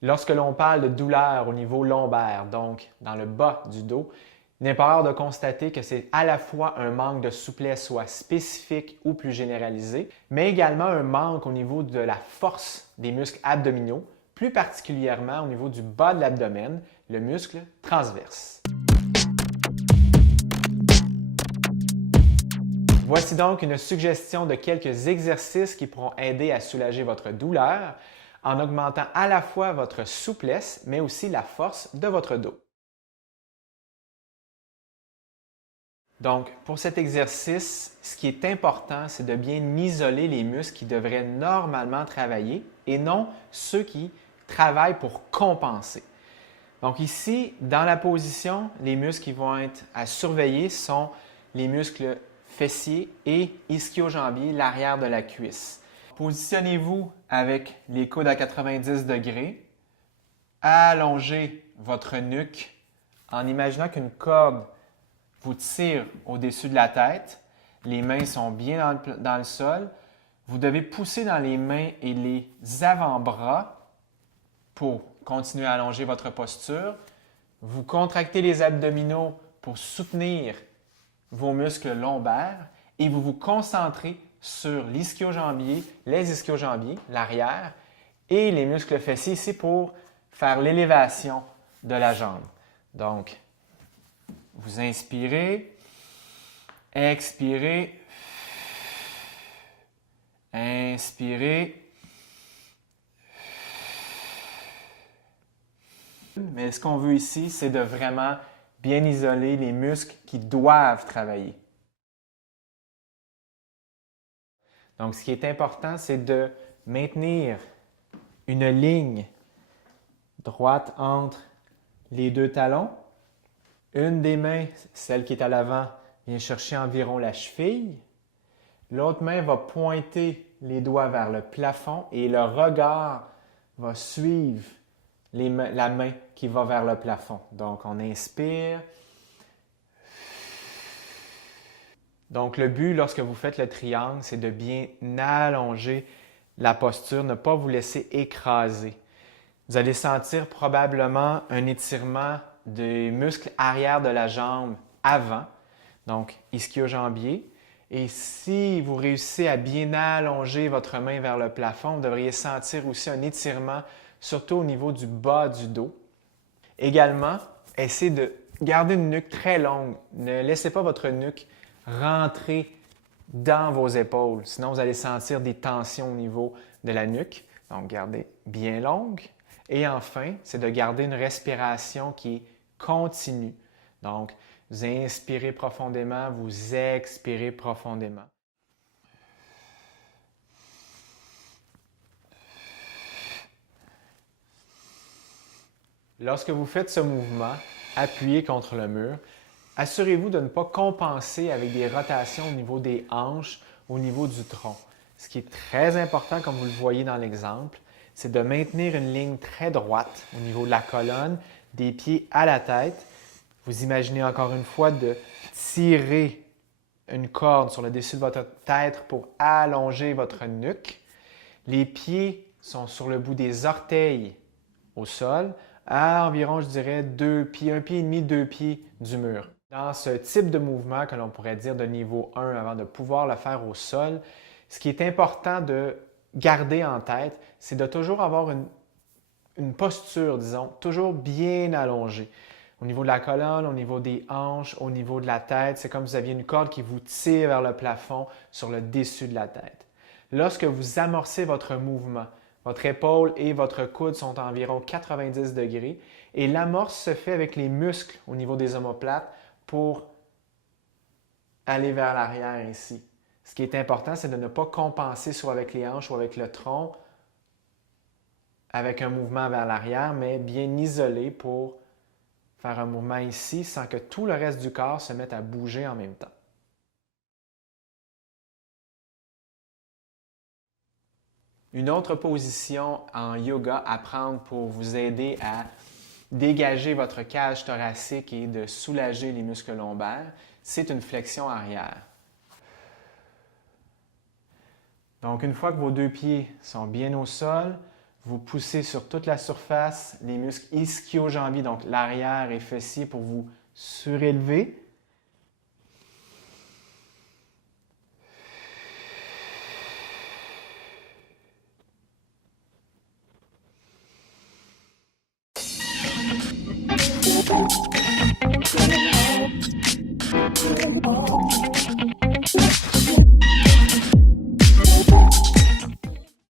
Lorsque l'on parle de douleur au niveau lombaire, donc dans le bas du dos, il n'est pas rare de constater que c'est à la fois un manque de souplesse, soit spécifique ou plus généralisé, mais également un manque au niveau de la force des muscles abdominaux, plus particulièrement au niveau du bas de l'abdomen, le muscle transverse. Voici donc une suggestion de quelques exercices qui pourront aider à soulager votre douleur en augmentant à la fois votre souplesse, mais aussi la force de votre dos. Donc, pour cet exercice, ce qui est important, c'est de bien isoler les muscles qui devraient normalement travailler et non ceux qui travaillent pour compenser. Donc ici, dans la position, les muscles qui vont être à surveiller sont les muscles fessiers et ischio-jambiers, l'arrière de la cuisse. Positionnez-vous avec les coudes à 90 degrés. Allongez votre nuque en imaginant qu'une corde vous tire au-dessus de la tête. Les mains sont bien dans le sol. Vous devez pousser dans les mains et les avant-bras pour continuer à allonger votre posture. Vous contractez les abdominaux pour soutenir vos muscles lombaires et vous vous concentrez sur l'ischio-jambier, les ischio-jambiers, l'arrière, et les muscles fessiers ici pour faire l'élévation de la jambe. Donc, vous inspirez, expirez, inspirez. Mais ce qu'on veut ici, c'est de vraiment bien isoler les muscles qui doivent travailler. Donc, ce qui est important, c'est de maintenir une ligne droite entre les deux talons. Une des mains, celle qui est à l'avant, vient chercher environ la cheville. L'autre main va pointer les doigts vers le plafond et le regard va suivre la main qui va vers le plafond. Donc, on inspire. Donc, le but, lorsque vous faites le triangle, c'est de bien allonger la posture, ne pas vous laisser écraser. Vous allez sentir probablement un étirement des muscles arrière de la jambe avant, donc ischio-jambier. Et si vous réussissez à bien allonger votre main vers le plafond, vous devriez sentir aussi un étirement, surtout au niveau du bas du dos. Également, essayez de garder une nuque très longue. Ne laissez pas votre nuque rentrer dans vos épaules, sinon vous allez sentir des tensions au niveau de la nuque. Donc, gardez bien longue. Et enfin, c'est de garder une respiration qui est continue. Donc, vous inspirez profondément, vous expirez profondément. Lorsque vous faites ce mouvement, appuyé contre le mur, assurez-vous de ne pas compenser avec des rotations au niveau des hanches, au niveau du tronc. Ce qui est très important, comme vous le voyez dans l'exemple, c'est de maintenir une ligne très droite au niveau de la colonne, des pieds à la tête. Vous imaginez encore une fois de tirer une corde sur le dessus de votre tête pour allonger votre nuque. Les pieds sont sur le bout des orteils au sol, à environ, je dirais, 2 pieds, 1 pied et demi, 2 pieds du mur. Dans ce type de mouvement que l'on pourrait dire de niveau 1 avant de pouvoir le faire au sol, ce qui est important de garder en tête, c'est de toujours avoir une posture, disons, toujours bien allongée. Au niveau de la colonne, au niveau des hanches, au niveau de la tête, c'est comme si vous aviez une corde qui vous tire vers le plafond sur le dessus de la tête. Lorsque vous amorcez votre mouvement, votre épaule et votre coude sont à environ 90 degrés et l'amorce se fait avec les muscles au niveau des omoplates pour aller vers l'arrière ici. Ce qui est important, c'est de ne pas compenser soit avec les hanches ou avec le tronc, avec un mouvement vers l'arrière, mais bien isolé pour faire un mouvement ici sans que tout le reste du corps se mette à bouger en même temps. Une autre position en yoga à prendre pour vous aider à dégager votre cage thoracique et de soulager les muscles lombaires, c'est une flexion arrière. Donc, une fois que vos deux pieds sont bien au sol, Vous poussez sur toute la surface, les muscles ischio-jambiers, donc l'arrière et fessiers pour vous surélever.